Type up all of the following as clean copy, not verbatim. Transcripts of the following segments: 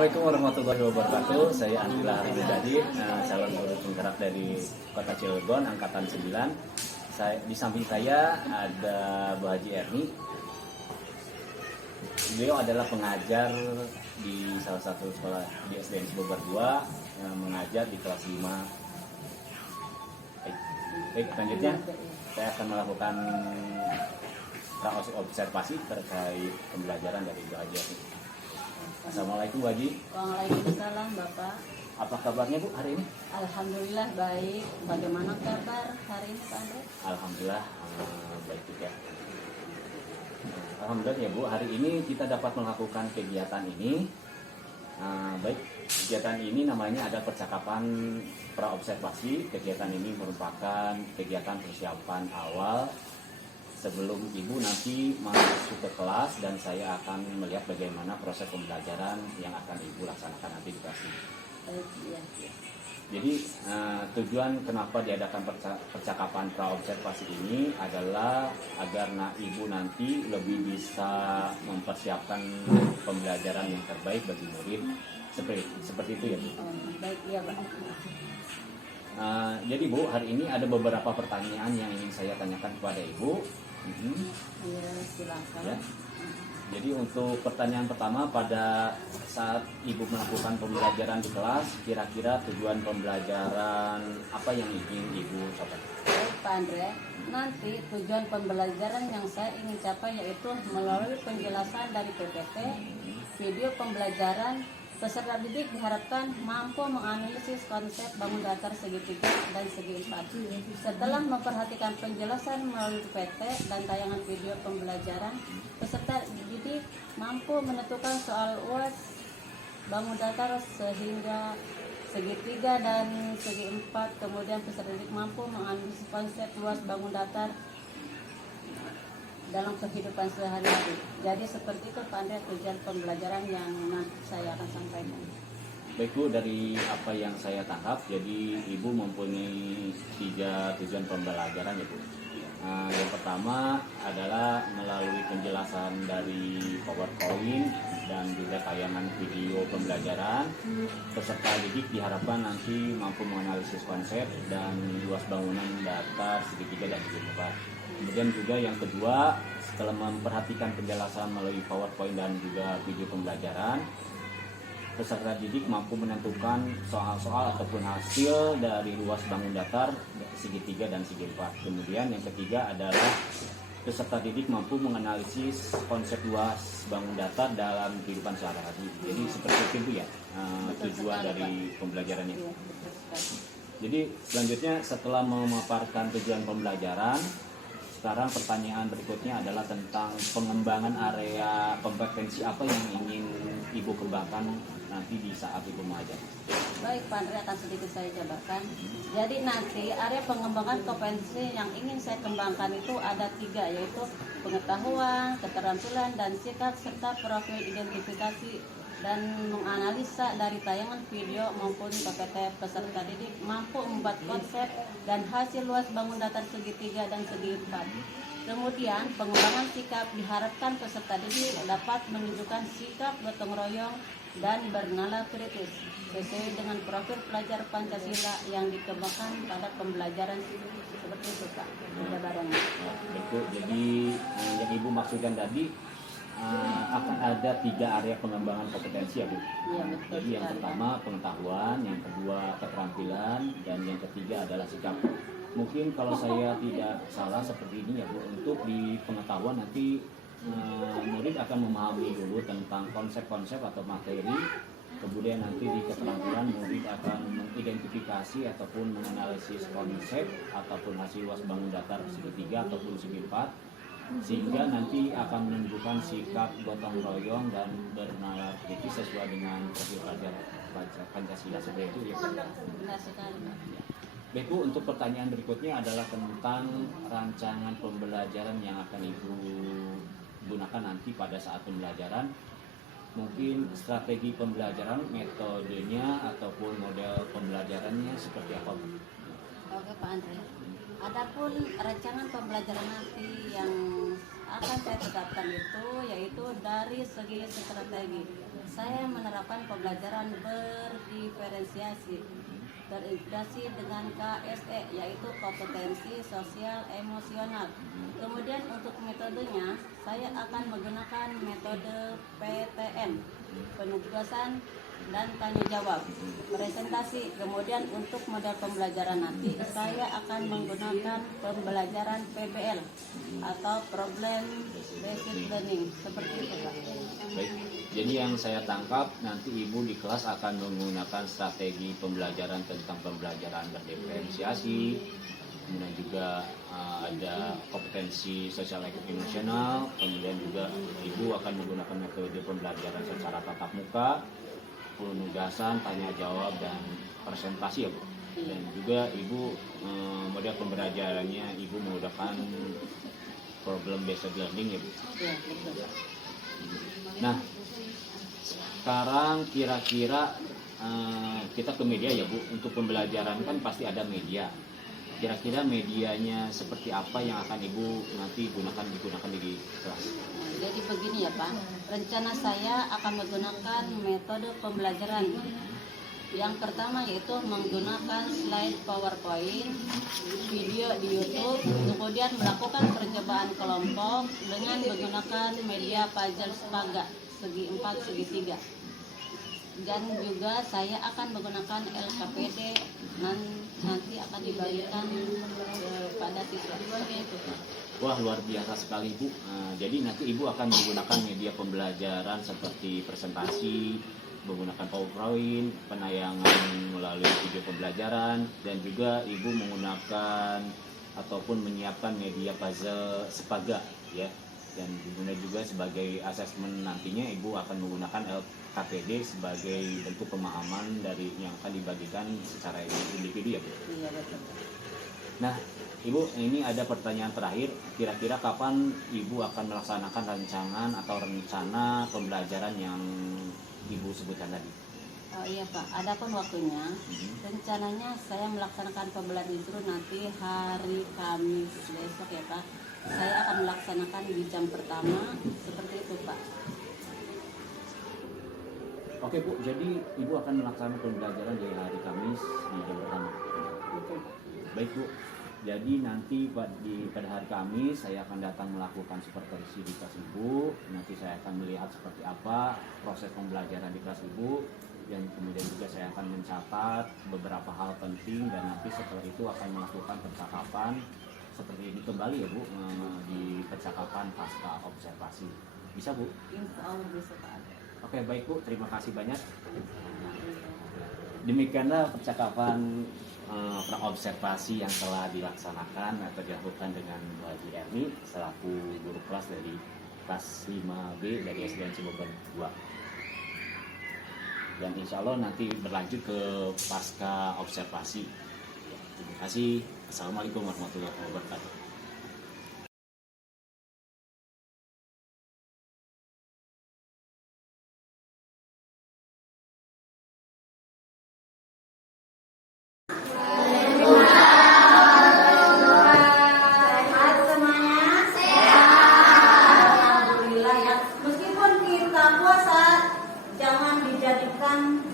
Assalamualaikum warahmatullahi wabarakatuh. Saya Andila Haridadi, calon guru penggerak dari Kota Cilegon, angkatan 9. Di samping saya ada Bu Haji Erni. Beliau adalah pengajar di salah satu sekolah di SDN Bogor 2, yang mengajar di kelas 5. Baik, selanjutnya saya akan melakukan observasi terkait pembelajaran dari Bu Haji Erni. Assalamualaikum Bu Haji. Waalaikumsalam Bapak. Apa kabarnya Bu hari ini? Alhamdulillah baik. Bagaimana kabar hari ini Pak Andre? Alhamdulillah baik juga. Alhamdulillah ya Bu, hari ini kita dapat melakukan kegiatan ini. Baik, kegiatan ini namanya ada percakapan praobservasi. Kegiatan ini merupakan kegiatan persiapan awal sebelum Ibu nanti masuk ke kelas, dan saya akan melihat bagaimana proses pembelajaran yang akan Ibu laksanakan nanti di kelas ini. Jadi tujuan kenapa diadakan percakapan praobservasi ini adalah agar Ibu nanti lebih bisa mempersiapkan pembelajaran yang terbaik bagi murid. Seperti itu ya Bu. Baik, iya Pak. Jadi Bu, hari ini ada beberapa pertanyaan yang ingin saya tanyakan kepada Ibu. Iya, silakan. Ya. Jadi untuk pertanyaan pertama, pada saat Ibu melakukan pembelajaran di kelas, kira-kira tujuan pembelajaran apa yang ingin Ibu capai? Baik Pak Andre, nanti tujuan pembelajaran yang saya ingin capai yaitu melalui penjelasan dari PPT, video pembelajaran, peserta didik diharapkan mampu menganalisis konsep bangun datar segi 3 dan segi 4. Setelah memperhatikan penjelasan melalui PPT dan tayangan video pembelajaran, peserta didik mampu menentukan soal UAS bangun datar sehingga segi 3 dan segi 4. Kemudian peserta didik mampu menganalisis konsep luas bangun datar dalam kehidupan sehari-hari. Jadi seperti itu Pak Andre tujuan pembelajaran yang nanti saya akan sampaikan. Baik Bu, dari apa yang saya tangkap, jadi Ibu mempunyai 3 tujuan pembelajaran ya Bu. Yang pertama adalah melalui penjelasan dari PowerPoint dan juga tayangan video pembelajaran, peserta didik diharapkan nanti mampu menganalisis konsep dan luas bangunan datar segi 3 dan segi 4. Kemudian juga yang kedua, setelah memperhatikan penjelasan melalui PowerPoint dan juga video pembelajaran, peserta didik mampu menentukan soal-soal ataupun hasil dari luas bangun datar segi 3 dan segi 4. Kemudian yang ketiga adalah peserta didik mampu menganalisis konsep luas bangun datar dalam kehidupan sehari-hari. Jadi seperti itu ya tujuan dari pembelajarannya. Jadi selanjutnya setelah memaparkan tujuan pembelajaran, sekarang pertanyaan berikutnya adalah tentang pengembangan area kompetensi apa yang ingin Ibu kembangkan nanti di saat Ibu mengajar. Baik Pak Andre, akan sedikit saya jabarkan. Jadi nanti area pengembangan kompetensi yang ingin saya kembangkan itu ada 3, yaitu pengetahuan, keterampilan, dan sikap, serta profil identifikasi dan menganalisa dari tayangan video maupun PPT. Peserta didik mampu membuat konsep dan hasil luas bangun datar segi 3 dan segi 4. Kemudian pengembangan sikap diharapkan peserta didik dapat menunjukkan sikap gotong royong dan bernalar kritis sesuai dengan profil pelajar Pancasila yang dikembangkan pada pembelajaran. Seperti itu Pak jabarannya. Betul. Jadi yang Ibu maksudkan tadi akan ada 3 area pengembangan kompetensi ya Bu. Iya, betul. Jadi yang pertama pengetahuan, yang kedua keterampilan, dan yang ketiga adalah sikap. Mungkin kalau saya tidak salah seperti ini ya Bu, untuk di pengetahuan nanti murid akan memahami dulu tentang konsep-konsep atau materi. Kemudian nanti di keterampilan murid akan mengidentifikasi ataupun menganalisis konsep ataupun hasil luas bangun datar segi 3 ataupun segi 4, sehingga nanti akan menunjukkan sikap gotong royong dan bernalar kritis sesuai dengan profil pelajar Pancasila. Seperti itu ya. Benar sekali Pak. Baik Bu, untuk pertanyaan berikutnya adalah tentang rancangan pembelajaran yang akan Ibu gunakan nanti pada saat pembelajaran. Mungkin strategi pembelajaran, metodenya ataupun model pembelajarannya seperti apa Bu? Oke Pak Andre. Adapun rancangan pembelajaran nanti yang akan saya tetapkan itu yaitu dari segi strategi. Saya menerapkan pembelajaran berdiferensiasi, terintegrasi dengan KSE yaitu kompetensi sosial emosional. Kemudian untuk metodenya, saya akan menggunakan metode PTM, penugasan dan tanya jawab, presentasi. Kemudian untuk model pembelajaran nanti saya akan menggunakan pembelajaran PBL atau problem based learning, seperti itu Pak. Baik, jadi yang saya tangkap nanti Ibu di kelas akan menggunakan strategi pembelajaran tentang pembelajaran berdiferensiasi, kemudian juga ada kompetensi sosial emosional, kemudian juga Ibu akan menggunakan metode pembelajaran secara tatap muka, penugasan, tanya jawab, dan presentasi ya Bu. Dan juga Ibu model pembelajarannya Ibu menggunakan problem based learning ya Bu. Ya, betul. Nah, sekarang kira-kira kita ke media ya Bu. Untuk pembelajaran kan pasti ada media. Kira-kira medianya seperti apa yang akan Ibu nanti digunakan di kelas? Jadi begini ya Pak, rencana saya akan menggunakan metode pembelajaran. Yang pertama yaitu menggunakan slide PowerPoint, video di YouTube, kemudian melakukan percobaan kelompok dengan menggunakan media puzzle Spaga segi 4 segi 3. Dan juga saya akan menggunakan LKPD nanti akan dibagikan kepada siswa. Seperti itu. Wah, luar biasa sekali Bu. Jadi nanti Ibu akan menggunakan media pembelajaran seperti presentasi, menggunakan PowerPoint, penayangan melalui video pembelajaran, dan juga Ibu menggunakan ataupun menyiapkan media puzzle Spaga ya. Dan kemudian juga sebagai asesmen nantinya Ibu akan menggunakan LKPD sebagai bentuk pemahaman dari yang akan dibagikan secara individu ya Bu. Iya betul. Nah, Ibu, ini ada pertanyaan terakhir. Kira-kira kapan Ibu akan melaksanakan rancangan atau rencana pembelajaran yang Ibu sebutkan tadi? Oh iya Pak, adapun waktunya, rencananya saya melaksanakan pembelajaran itu nanti hari Kamis besok ya Pak. Saya akan melaksanakan di jam pertama, seperti itu Pak. Oke Bu, jadi Ibu akan melaksanakan pembelajaran di hari Kamis di jam pertama. Betul Pak. Baik Bu, jadi nanti pada hari Kamis saya akan datang melakukan supervisi di kelas Ibu. Nanti saya akan melihat seperti apa proses pembelajaran di kelas Ibu, dan kemudian juga saya akan mencatat beberapa hal penting, dan nanti setelah itu akan melakukan percakapan seperti ini kembali ya Bu, di percakapan pasca observasi. Bisa Bu? Insya Allah bisa Pak. Oke, baik Bu, terima kasih banyak. Demikianlah percakapan praobservasi yang telah dilaksanakan atau dilakukan dengan Bu Haji Erni selaku guru kelas dari kelas 5B dari SDN Cibubur 2. Dan insya Allah nanti berlanjut ke pasca observasi. Terima kasih. Assalamualaikum warahmatullahi wabarakatuh.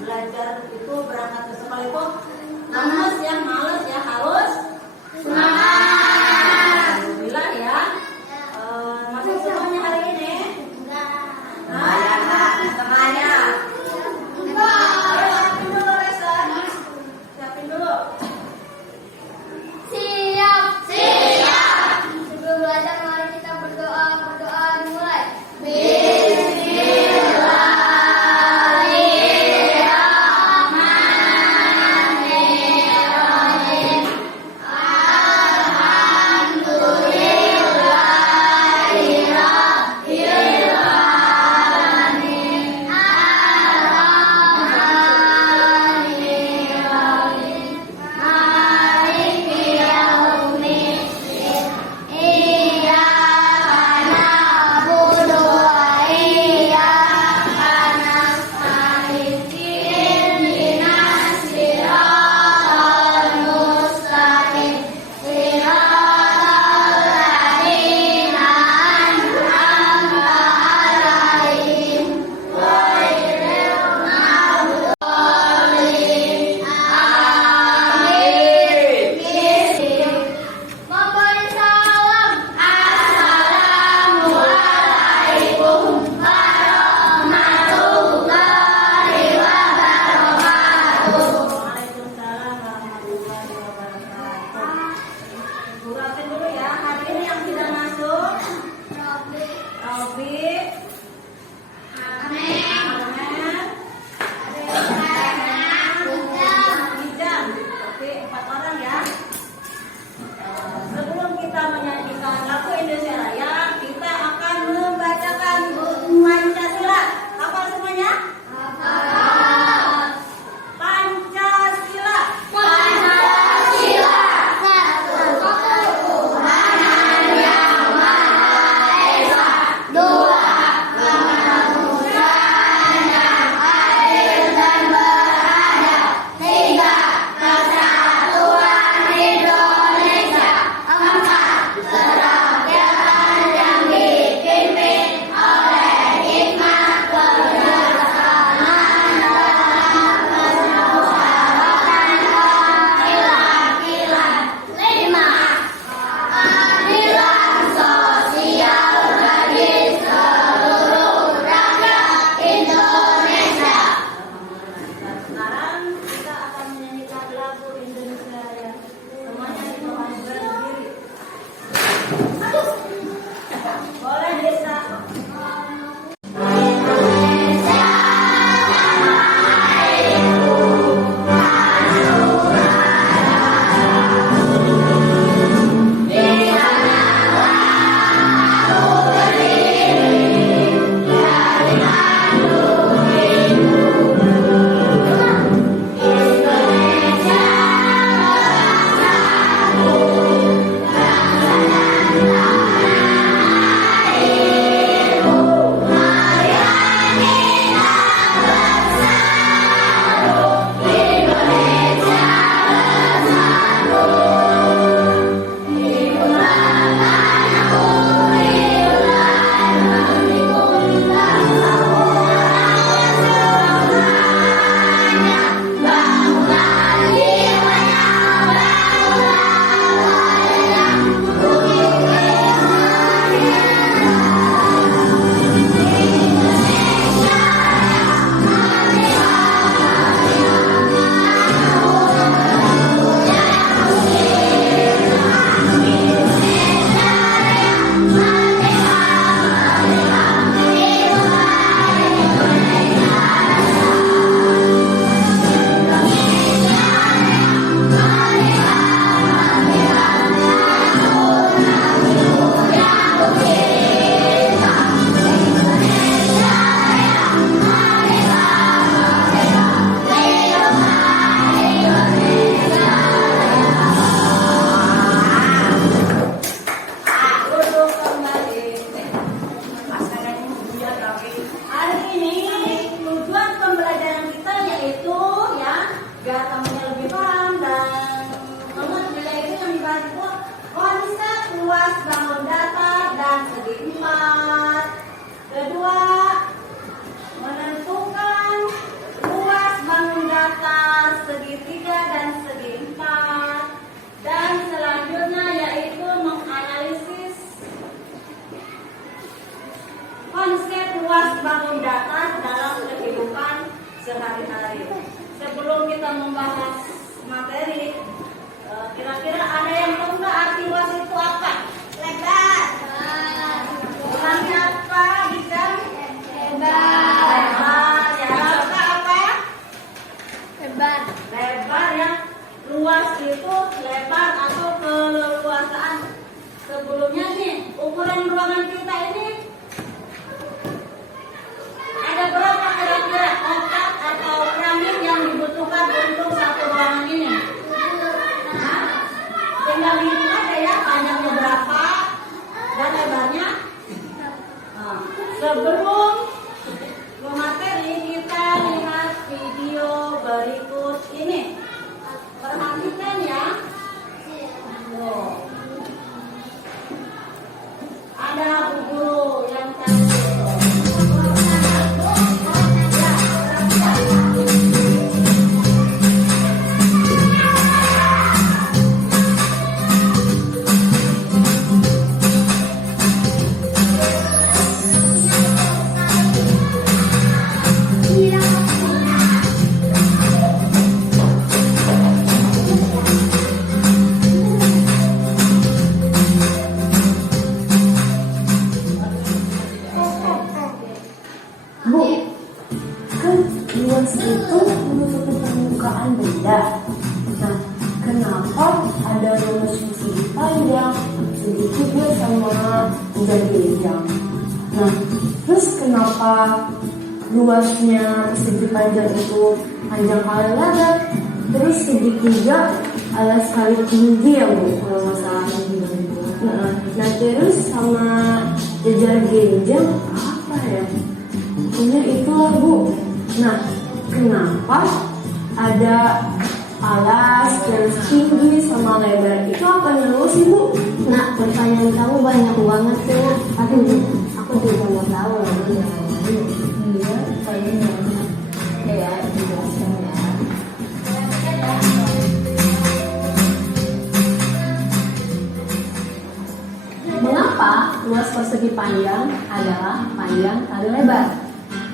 Belajar itu berangkat ke sekolah itu lemes ya, males ya, harus semangat. Robi. Ahmed. Hijam. Oke, 4 orang ya. Sebelum kita menyanyikan lagu Indonesia Raya, kita akan membacakan Pancasila. Apa semuanya? Pancasila. Sekarang kita akan menyanyikan lagu Indonesia Raya. Semuanya dimohon berdiri. Boleh bisa. Duduk kembali. Hari ini tujuan pembelajaran kita yaitu ya biar kamunya lebih paham dan mengerti yaitu yang dibahas itu konsep luas bangun datar dan segi 4. Kedua, menentukan luas bangun datar segi 3 dan segi 4. Dan selanjutnya yaitu menganalisis konsep luas bangun datar dalam kehidupan sehari-hari. Sebelum kita membahas materi, kira-kira ada yang tahu nggak arti luas itu apa? Lebar. Kurangnya apa? Bisa? Lebar. Ya, apa? Lebar ya. Luas itu lebar atau keleluasaan. Sebelumnya nih, ukuran ruangan kita ini ada berapa kira-kira kotak atau piramid yang dibutuhkan untuk satu ruangan ini? Tinggal hitung aja ya, panjangnya berapa dan lebarnya. Sebelum ke materi, kita lihat video berikut ini. Perhatikan ya. Tuh. Ada guru segitiga sama genjang. Nah, terus kenapa luasnya persegi panjang itu panjang kali lebar, terus segitiga alas kali tinggi ya Bu, kalau nggak salah. Nah terus sama jajar genjang apa ya? Pokoknya itulah Bu. Nah, kenapa ada alas terus tinggi sama lebar itu apa dulu sih Bu? Nah, pertanyaan kamu banyak banget tuh. Tapi aku juga mau tahu lagi yang lain. Iya, kayaknya. Ya, dijelaskan ya. Mengapa luas persegi panjang adalah panjang kali lebar?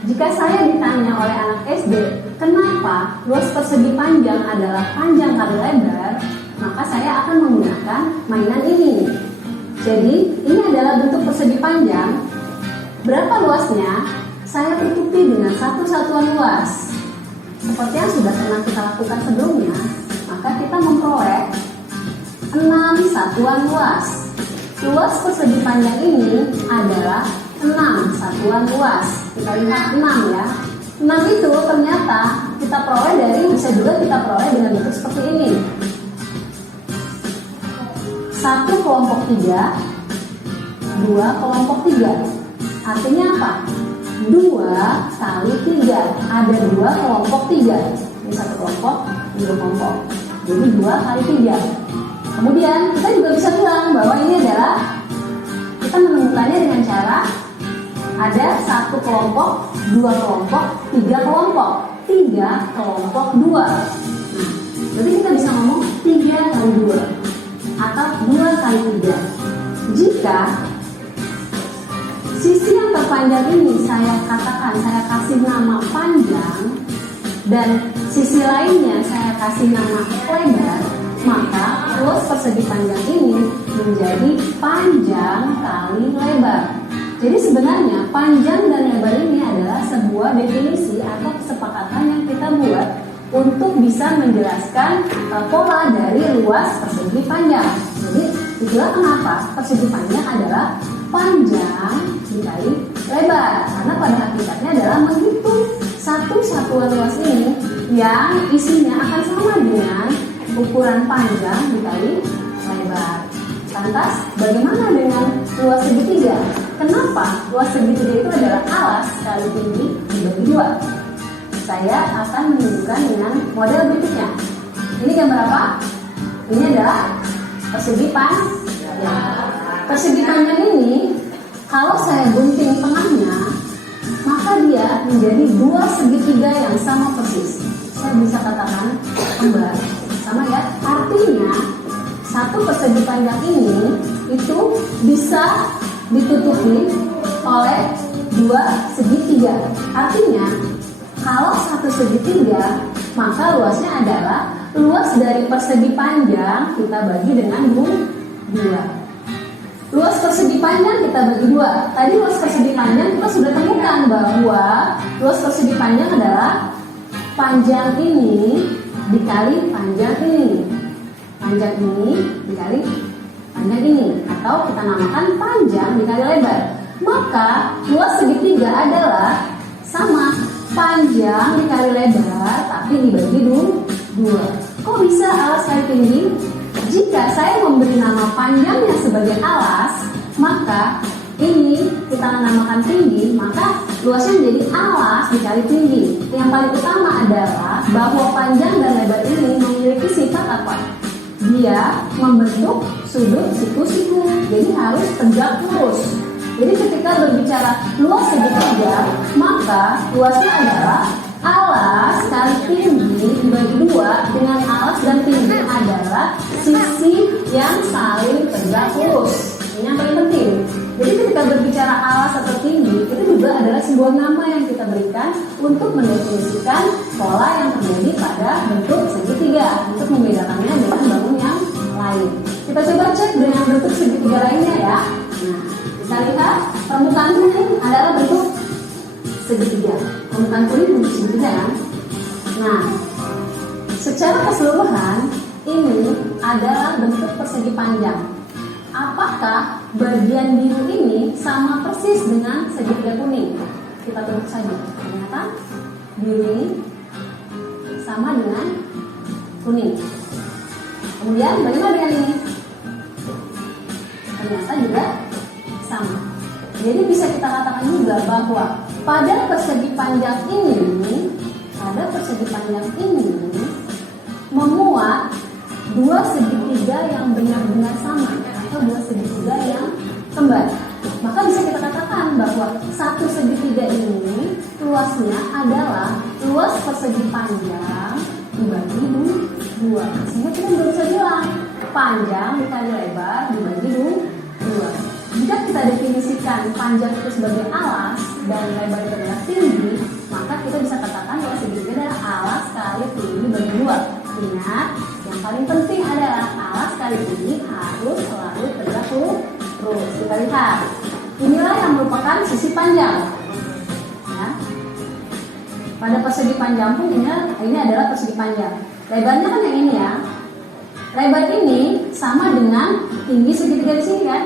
Jika saya ditanya oleh anak SD, kenapa luas persegi panjang adalah panjang kali lebar, maka saya akan menggunakan mainan ini. Jadi, ini adalah bentuk persegi panjang. Berapa luasnya? Saya tutupi dengan satu satuan luas. Seperti yang sudah pernah kita lakukan sebelumnya, maka kita memperoleh 6 satuan luas. Luas persegi panjang ini adalah 6 satuan luas. Kita lihat 6 ya. 6 itu ternyata kita peroleh bisa juga kita peroleh dengan bentuk seperti ini. 1 kelompok 3, 2 kelompok 3. Artinya apa? 2 kali 3. Ada 2 kelompok 3. Ini 1 kelompok, 2 kelompok. Jadi 2 kali 3. Kemudian kita juga bisa bilang bahwa ini adalah kita menemukannya dengan cara ada 1 kelompok, 2 kelompok, 3 kelompok. 3 kelompok 2. Nah, berarti kita bisa ngomong 3 kali 2 atau 2 kali 3. Jika sisi yang terpanjang ini saya kasih nama panjang dan sisi lainnya saya kasih nama lebar, maka luas persegi panjang ini menjadi panjang kali lebar. Jadi sebenarnya panjang dan lebar ini adalah sebuah definisi atau kesepakatan yang kita buat untuk bisa menjelaskan pola dari luas persegi panjang. Jadi itulah kenapa persegi panjang adalah panjang dikali lebar, karena pada hakikatnya adalah menghitung satu satuan luas ini yang isinya akan sama dengan ukuran panjang dikali lebar. Lantas bagaimana dengan luas segitiga? Kenapa luas segitiga itu adalah alas kali tinggi dibagi 2? Saya akan menunjukkan dengan model berikutnya. Ini gambar apa? Ini adalah persegi panjang. Persegi panjang ini kalau saya gunting tengahnya, maka dia menjadi 2 segitiga yang sama persis. Saya bisa katakan kembar, sama ya. Artinya satu persegi panjang ini itu bisa ditutupi oleh 2 segitiga. Artinya kalau satu segitiga, maka luasnya adalah luas dari persegi panjang kita bagi dengan 2. Luas persegi panjang kita bagi 2. Tadi luas persegi panjang kita sudah temukan bahwa luas persegi panjang adalah panjang ini dikali panjang ini. Panjang ini dikali panjang ini, atau kita namakan panjang dikali lebar. Maka luas segitiga adalah sama panjang dikali lebar tapi dibagi 2. Kok bisa alas kali tinggi? Jika saya memberi nama panjangnya sebagai alas, maka ini kita namakan tinggi, maka luasnya menjadi alas dikali tinggi. Yang paling utama adalah bahwa panjang dan lebar ini memiliki sifat apa? Dia membentuk sudut siku-siku, jadi harus tegak lurus. Jadi ketika berbicara luas segitiga, maka luasnya adalah alas kali tinggi dibagi 2 dengan alas dan tinggi adalah sisi yang saling tegak lurus. Ini yang paling penting. Jadi ketika berbicara alas atau tinggi, itu juga adalah sebuah nama yang kita berikan untuk mendefinisikan pola yang terjadi pada bentuk segitiga, untuk membedakannya dengan bangun yang lain. Kita coba cek dengan bentuk segitiga lainnya ya. Nah, kita lihat permukaan kuning adalah bentuk segitiga. Permukaan kuning bentuk segitiga kan? Nah, secara keseluruhan ini adalah bentuk persegi panjang. Apakah Apakah bagian biru ini sama persis dengan segitiga kuning? Kita tunggu saja. Ternyata biru ini sama dengan kuning. Kemudian bagaimana dengan ini? Ternyata juga sama. Jadi bisa kita katakan juga bahwa pada persegi panjang ini memuat dua segitiga yang benar-benar sama atau dua segitiga yang kembar. Maka bisa kita katakan bahwa satu segitiga ini luasnya adalah luas persegi panjang dibagi dua. Sehingga kita bisa bilang panjang dikali lebar dibagi dua. Jika kita definisikan panjang itu sebagai alas dan lebar itu adalah tinggi, maka kita bisa katakan bahwa segitiga adalah alas kali tinggi bagi dua. Ingat, yang paling penting adalah alas kali tinggi harus selalu tegak lurus. Kita lihat, inilah yang merupakan sisi panjang. Ya. Pada persegi panjang pun ini adalah persegi panjang. Lebarnya kan yang ini ya. Lebar ini sama dengan tinggi segitiga di sini kan?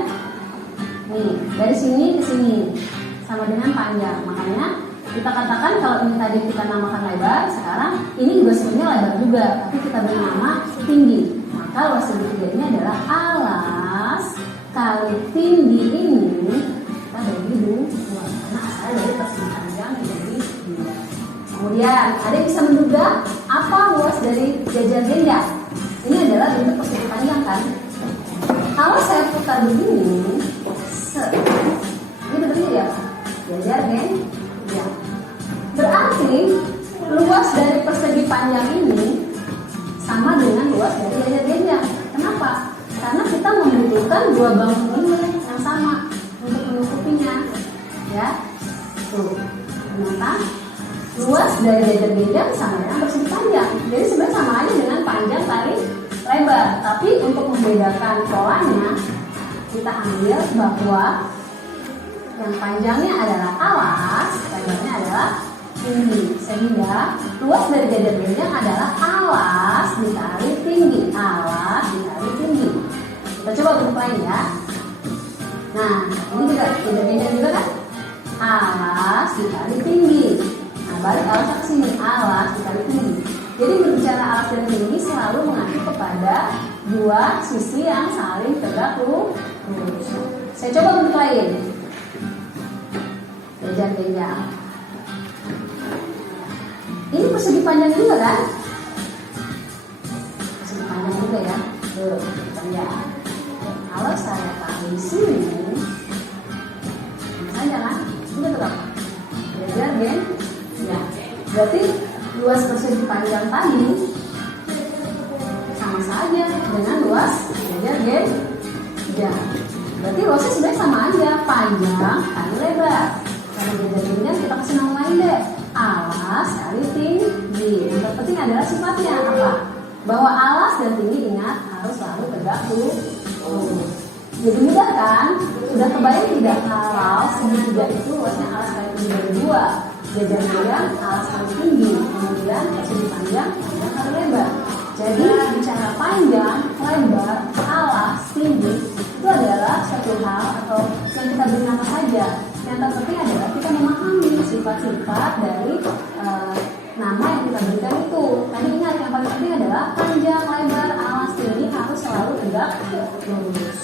Nih, dari sini ke sini sama dengan panjang. Makanya kita katakan kalau ini tadi kita namakan lebar, sekarang ini juga sebenarnya lebar juga, tapi kita beri nama tinggi. Maka luas segitiga ini adalah alas kali tinggi ini kita bagi dua, karena asalnya dari persegi panjang jadi dua. Kemudian ada bisa menduga apa luas dari jajar genjang? Ini adalah bentuk persegi panjang kan? Kalau saya putar begini, ini bentuknya ya, jajar genjang. Berarti luas dari persegi panjang ini sama dengan luas dari jajar genjang. Kenapa? Karena kita membutuhkan dua bangun ini yang sama untuk menutupinya. Ya, tuh, ternyata luas dari jajar genjang sama dengan persegi panjang. Jadi sebenarnya sama aja dengan panjang kali lebar. Tapi untuk membedakan polanya, kita ambil bahwa yang panjangnya adalah alas, lebarnya adalah tinggi. Sehingga luas dari jajar genjang adalah alas dikali tinggi. Alas dikali tinggi. Kita coba bentuk lain ya. Nah, ini juga jajar genjang juga kan? Alas dikali tinggi. Nah, balik alas ke sini, alas dikali tinggi. Jadi berbicara alas dan tinggi selalu mengacu kepada dua sisi yang saling tegak lurus. Saya coba bentuk lain. Jajar genjang. Ini persegi panjang juga kan? Persegi panjang juga ya. Tuh, panjang. Kalau saya taruh di sini, saja kan? Ini berapa? Jajar genjang. Ya. Berarti luas persegi panjang tadi sama saja dengan luas jajar genjang. Berarti luasnya sebenarnya sama aja, panjang kali lebar. Kalau jajar genjang kita kasih nama lain deh, alas kali tinggi. Yang terpenting adalah sifatnya apa? Bahwa alas dan tinggi ingat harus selalu tegak lurus. Jadi mudah kan? Sudah kebayang tidak kalau segitiga itu luasnya alas kali tinggi dari dua, jajar genjang alas kali tinggi, kemudian persegi panjang kali lebar. Jadi bicara panjang, lebar, alas, tinggi itu adalah satu hal atau yang kita beri nama saja. Yang terpenting adalah kita memahami sifat-sifat dari nama yang kita berikan itu. Tadi ingat yang paling penting adalah panjang, lebar, alas, tinggi harus selalu tegak lurus.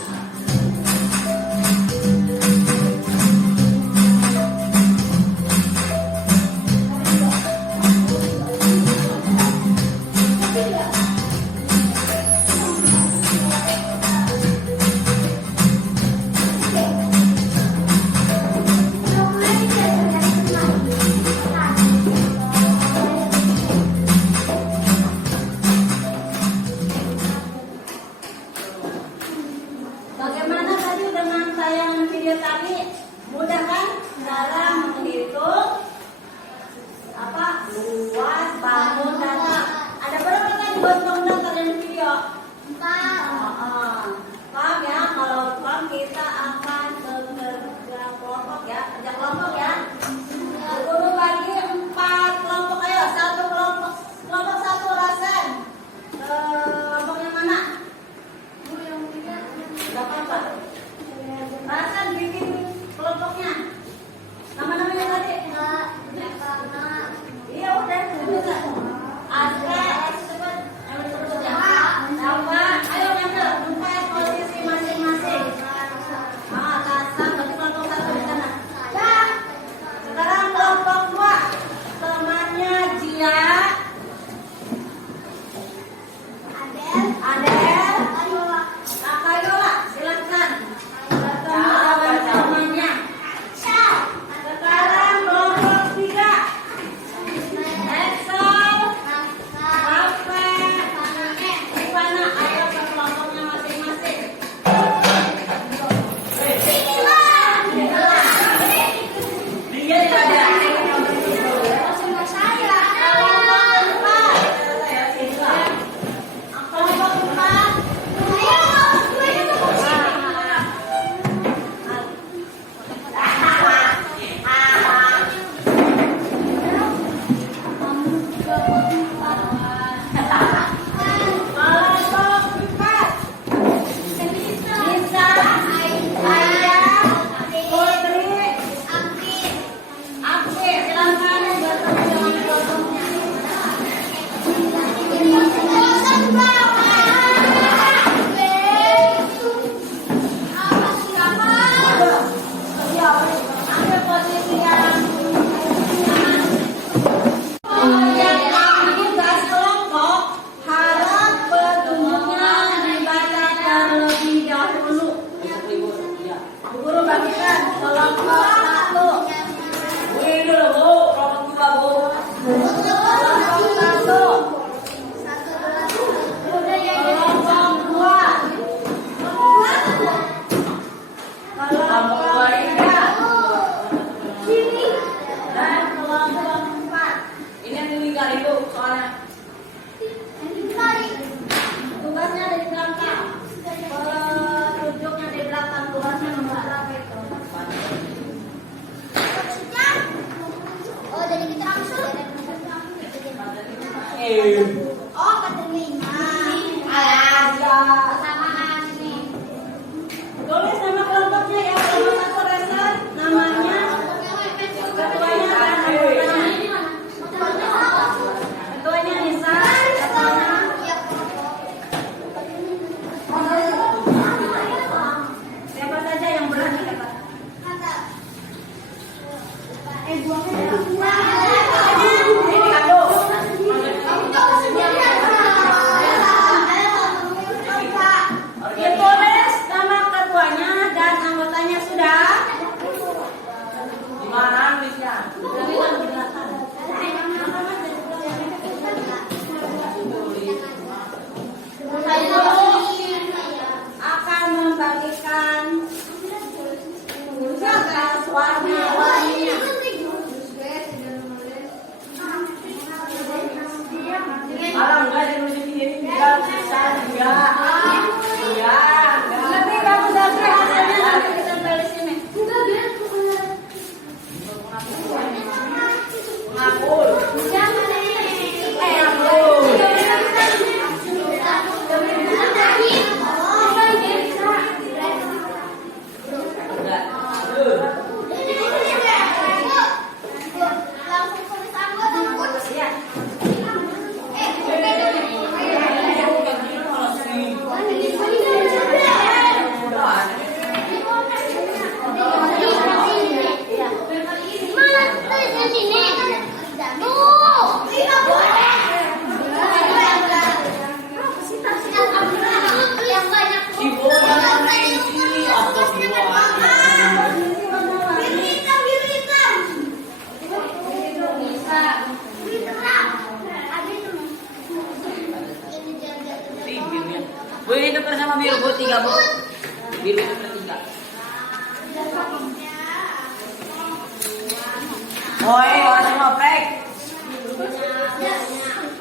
Oi, orang semua break.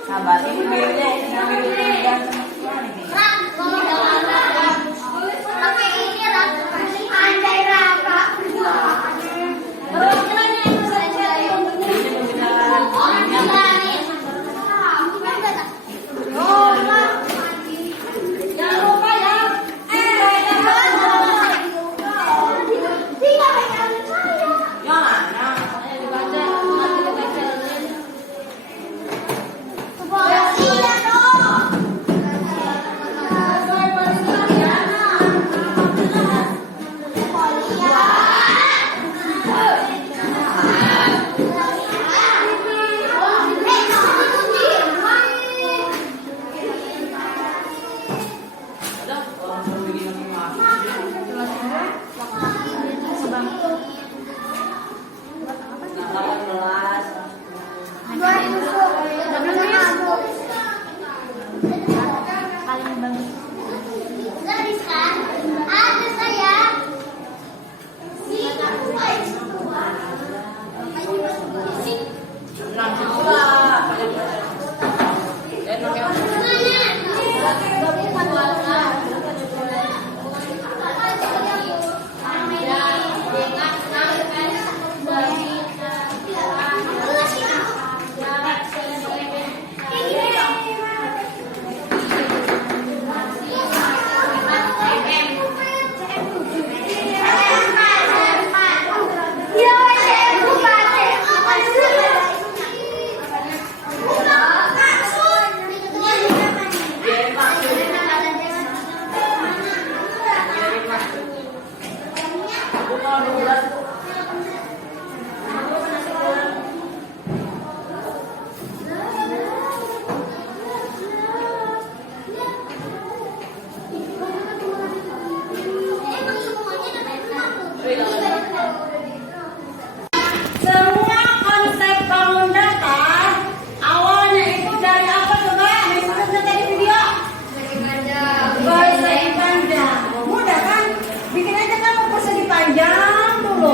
Sabar, ini miliknya, Semua konsep bangun datar awalnya itu dari apa coba? Misalnya tadi video persegi panjang. Mudah kan? Bikin aja kamu persegi panjang dulu.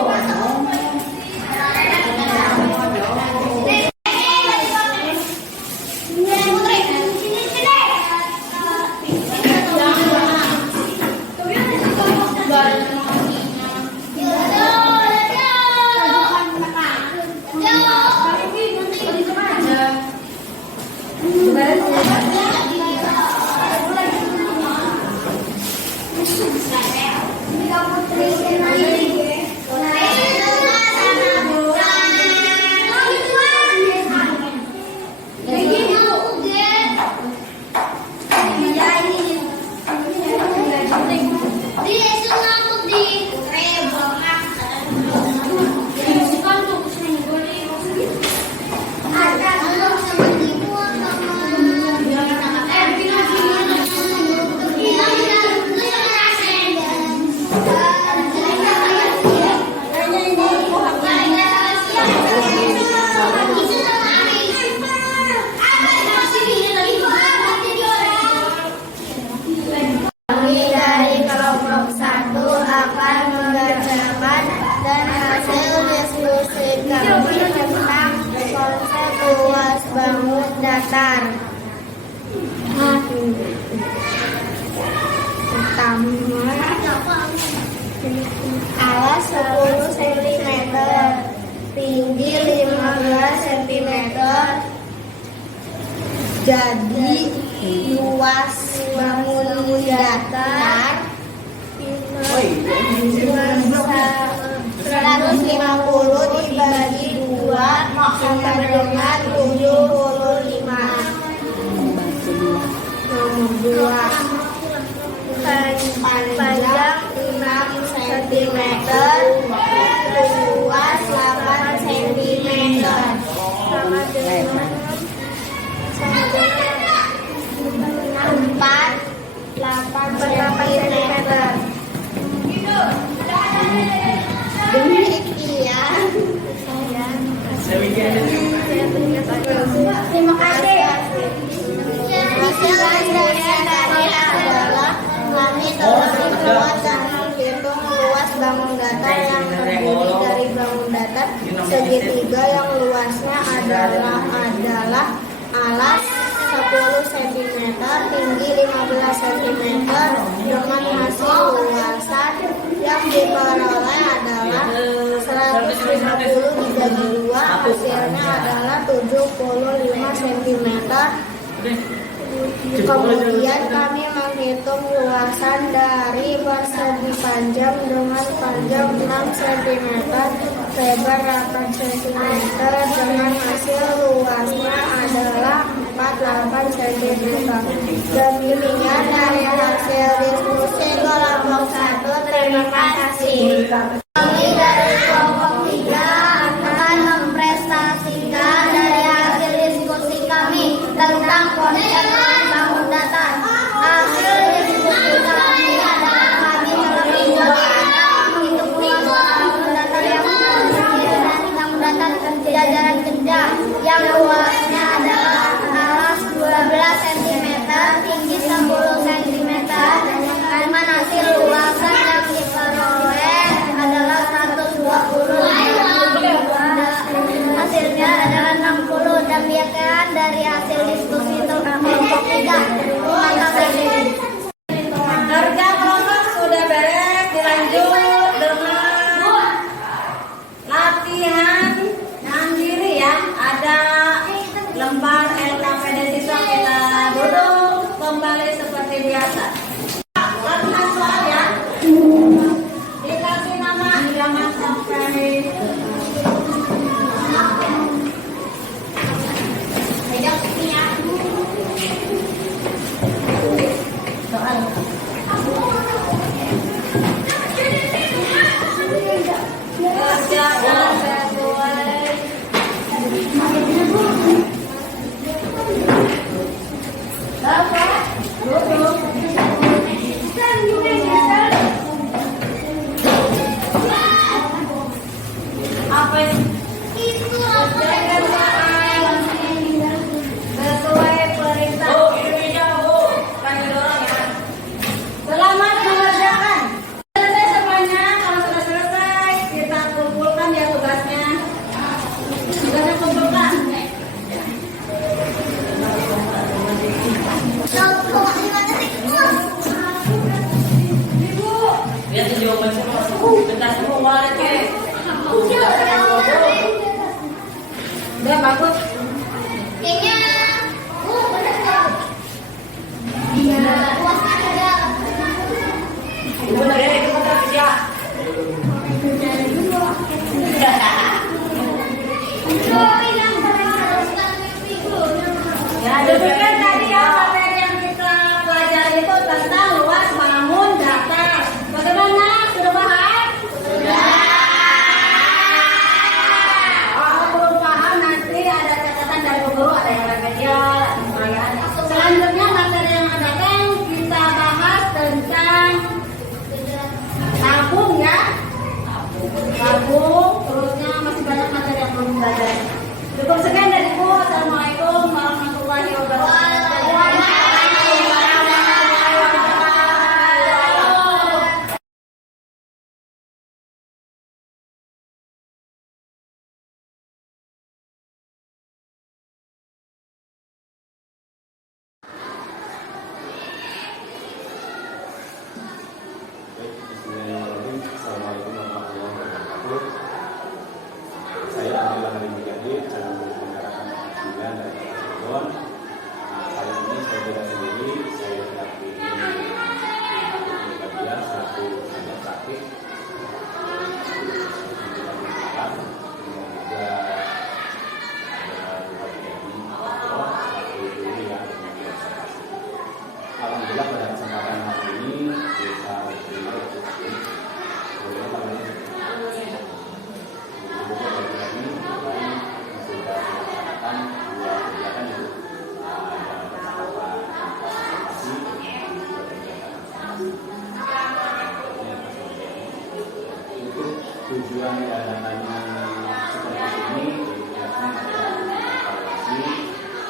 datar. Pertama, alas 10 cm, tinggi 15 cm. Jadi luas bangunan datar 150 dibagi 2 sama dengan 75. Nomor 2, panjang 6 cm, luas 8 cm, sama dengan 8 cm. Demikian. Terima kasih. Hasilnya tadi adalah kami telah membuat dan menghitung luas bangun datar yang terdiri dari bangun datar segitiga yang luasnya adalah alas 10 cm, tinggi 15 cm dengan hasil luasan yang diperoleh adalah 150 dibagi 2, hasilnya adalah 75 cm. Kemudian kami menghitung luasan dari persegi panjang dengan panjang 6 cm, lebar 8 cm dengan hasil luasnya adalah 48 cm. Demikian dari hasil diskusi kelompok 1. Terima kasih. Kami dari kelompok 3 akan mempresentasikan dari hasil diskusi kami tentang konsep bangun datar. Hasil diskusi kami adalah kami menghitung luas bangun datar yang terdiri dari bangun datar jajaran kerja yang luasnya adalah alas 12 cm, tinggi 10 cm dengan hasil luasan yang diperoleh adalah 120, hasilnya adalah 60. Demikian dari hasil diskusi tentang kelompok 3. Terima kasih. Kerja kelompok sudah beres, dilanjut dengan latihan mandiri ya. Ada lembar LKPD siswa, kita duduk kembali seperti biasa. Latihan soal ya. Dikasih nama, jangan sampai pegang sini ya. Soal. Kerjakan sesuai Bapak, duduk. Apa itu? Kerjakan sesuai perintah. Selamat mengerjakan. Selesai semuanya. Kalau sudah selesai, kita kumpulkan ya tugasnya. Tugasnya kumpulkan. Lihat jawaban semua. Bentar semua wallet ke. Udah bagus. Benar ya, itu benar kerja. Ya, demikian tadi ya materi yang kita pelajari itu tentang luas bangun datar. Bagaimana? Sudah paham? Sudah. Kalau belum paham nanti ada catatan dari guru, ada yang remedial, ada perayaan. Selanjutnya materi yang akan datang kita bahas tentang tabung ya. Tabung, terusnya masih banyak materi yang belum belajar. Cukup sekian dari Bu. Assalamualaikum warahmatullahi wabarakatuh. Assalamualaikum warahmatullahi wabarakatuh. Saya Abdullah Hari Mujadi, calon guru penggerak anak 9 dari Cirebon. Kali ini saya tidak sendiri, saya didampingi bagian satu tenaga praktik. Alhamdulillah pada kesempatan hari ini bisa berterima kasih. Tujuan diadakannya seperti ini diingatkan adalah mengevaluasi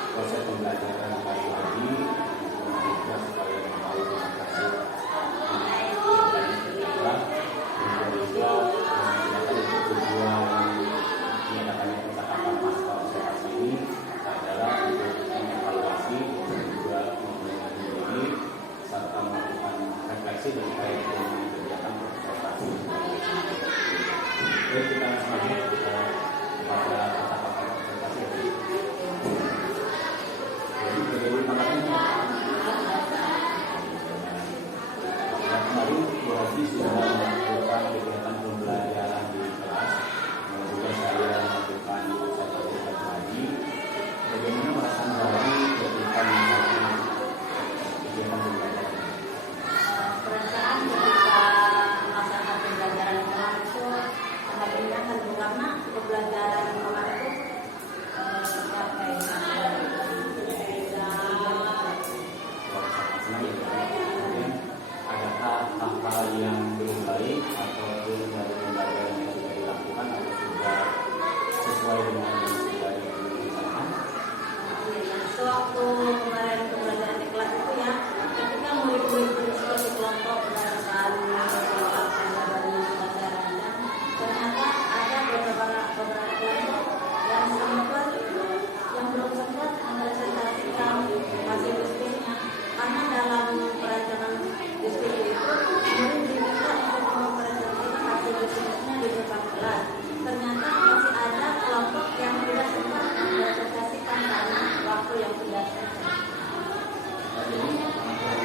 proses pembelajaran kali ini, juga supaya mengetahui hasil dan juga tujuan Oke, kita langsung lanjut kepada kata-kata presentasi. Jadi bagaimana kemarin Bu Haji sudah melakukan kegiatan pembelajaran di kelas, juga saya melakukan sertifikat lagi. Bagaimana perasaan dari ketika melakukan kegiatan pembelajaran? Perasaan ketika melaksanakan pembelajaran kemarin itu sangat menyenangkan karena pembelajaran kemarin itu sampai Kemudian adakah hal-hal yang belum baik atau dari pembelajaran yang sudah dilakukan atau sudah sesuai dengan yang sudah direncanakan? sewaktu kemarin pembelajaran di kelas itu ya, ketika murid-murid berdiskusi di kelompok berdasarkan dari pembelajarannya, ternyata ada beberapa kelompok yang sempat yang belum sempat merealisasikan hasil diskusinya, karena dalam perancangan diskusi itu murid diminta untuk mempresentasikan hasil diskusinya di depan kelas. Ternyata masih ada kelompok yang tidak sempat mempresentasikan karena waktu yang tidak selesai. Jadi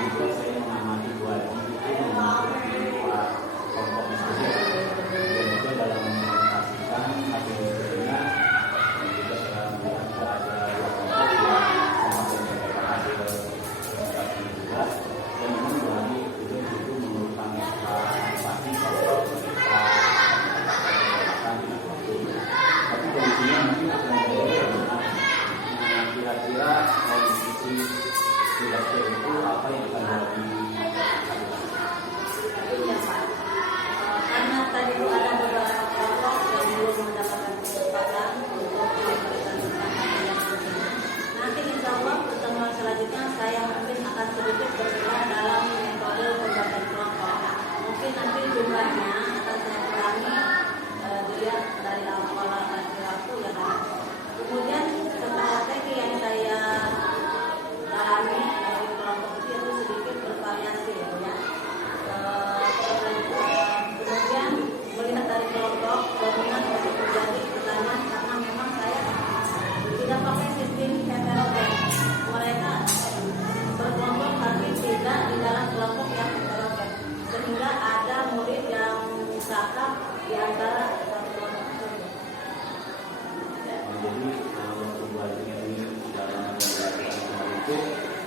juga saya mengamati dua itu memiliki dua kelompok diskusi dan juga dalam mempresentasikan hasil diskusinya dan juga saya melihat ada dua kelompok yang sama menyampaikan hasil presentasinya juga dan memang dua hari itu memerlukan partisipasi ketika akan dilakukan. Tapi kondisinya mungkin akan berbeda. Kira-kira kondisi tidak itu apa yang akan dilakukan? Iya Pak, karena tadi itu ada beberapa kelompok yang belum mendapatkan kesempatan untuk mempresentasikan hasil diskusinya. Nanti insya Allah pertemuan selanjutnya saya mungkin akan sedikit bergerak dalam metode pembagian kelompok. Mungkin nanti jumlahnya akan saya kurangi dilihat dari alokasi waktu yang ada. Kemudian strategi yang saya dalami dari kelompok itu sedikit bervariasi ya. Kemudian melihat dari kelompok gabungan masih terjadi pertanyaan karena memang saya tidak pakai sistem heterogen. Mereka berkelompok tapi tidak di dalam kelompok yang heterogen, sehingga ada murid yang cakap di antara kelompok tersebut. Jadi waktu belajar ini dalam pembelajaran kemarin itu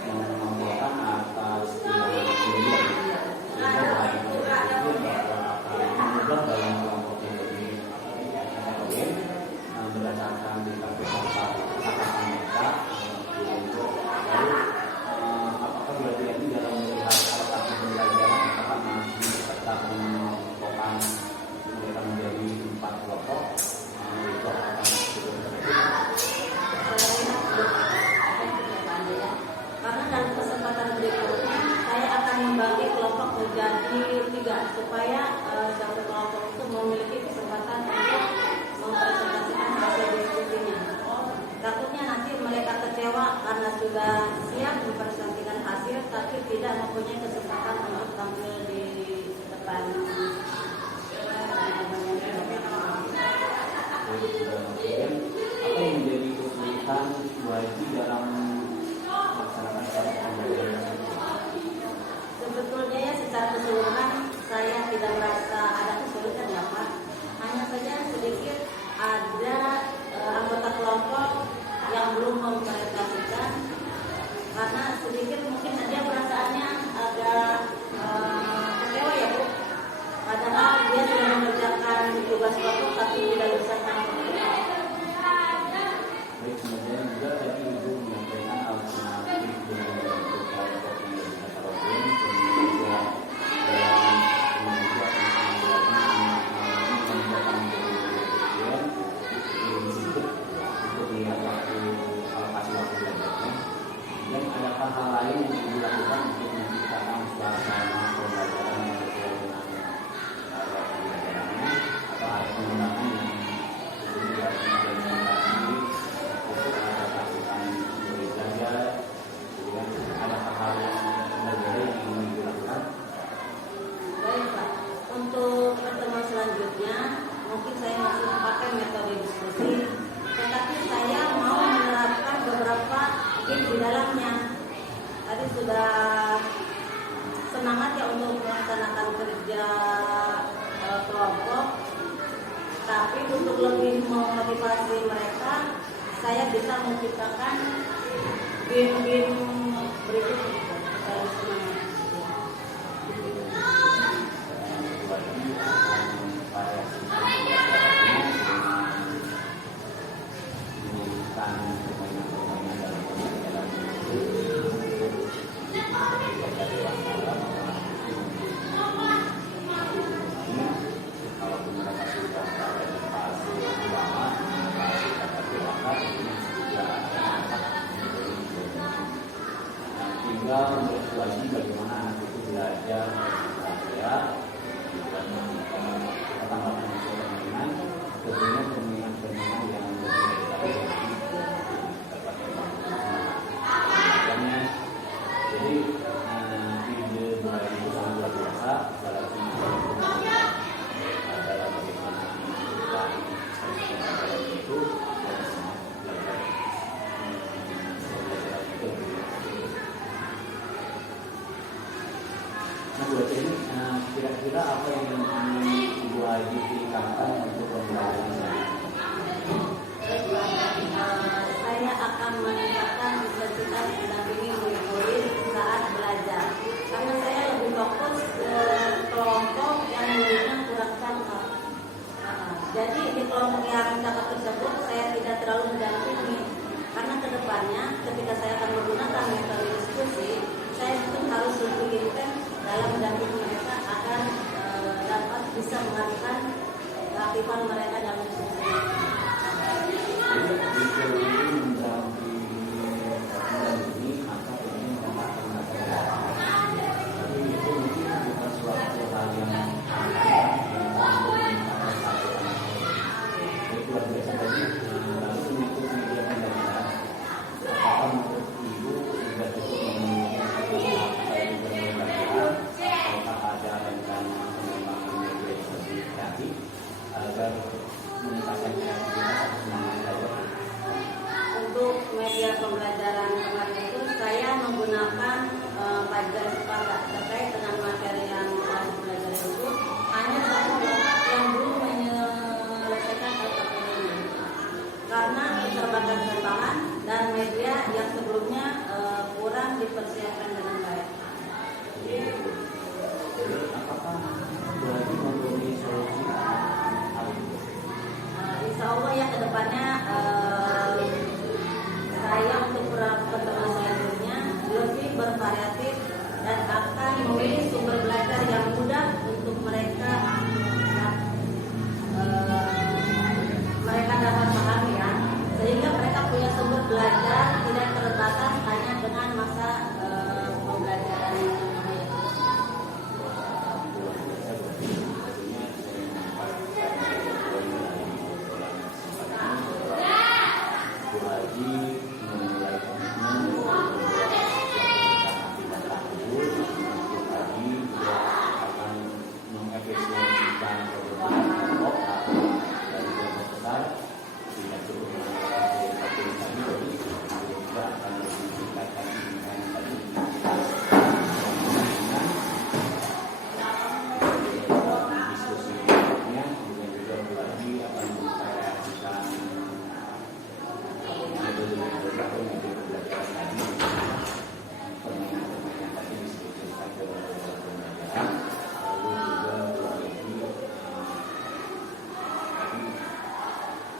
mengumpulkan atas tindakan sendiri sehingga bahan itu bahwa akan mudah dalam kelompok yang lebih heterogen berdasarkan tingkat kecakapan mereka lalu apakah belajar ini dalam melihat alokasi pembelajaran apakah masih tetap mengelompokkan mereka menjadi di dalamnya. Tadi sudah semangat ya untuk melaksanakan kerja kelompok, tapi untuk lebih memotivasi mereka, saya bisa menciptakan game-game berikut gitu. Saya semangat. Tinggal lagi bagaimana anak itu belajar berkarya dan ketanggapan permainan, tentunya permainan yang jadi ide mulai itu sangat luar biasa, apalagi adalah bagaimana kita itu Nah, buat ini kira-kira apa yang Ibu Haji tingkatkan untuk pembelajaran saya? Saya akan meningkatkan intensitas mendampingi murid-murid saat belajar, karena saya lebih fokus ke kelompok yang muridnya kurang cakap. Jadi di kelompok yang cakap tersebut saya tidak terlalu mendampingi, karena kedepannya ketika saya akan menggunakan metode diskusi, saya itu harus lebih intens dalam mendampingi mereka agar dapat bisa mengalihkan keaktifan mereka dalam diskusi. Untuk media pembelajaran kemarin itu saya menggunakan pelajaran sepakat terkait dengan materi yang harus belajar itu hanya satu kelompok yang belum menyelesaikan LKPD-nya karena keterbatasan bahan dan media yang sebelumnya kurang dipersiapkan dengan baik. Apakah berarti mempunyai solusi? Insya Allah ya kedepannya saya untuk pertemuan selanjutnya lebih bervariatif dan akan memilih sumber belajar yang mudah untuk mereka dapat pahami ya, sehingga mereka punya sumber belajar tidak terbatas hanya dengan masa pembelajaran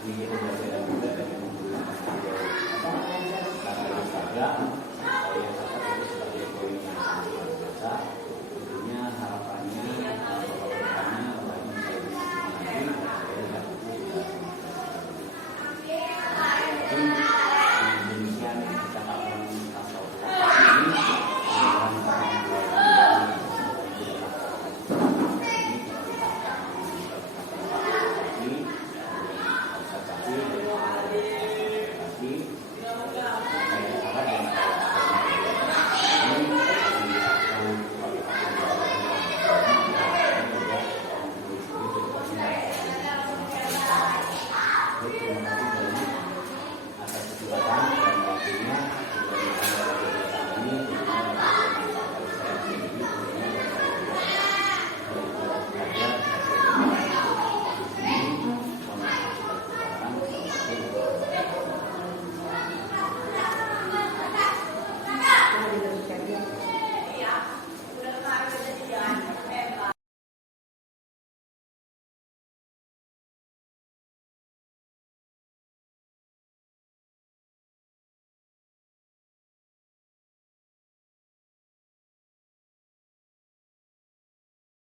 di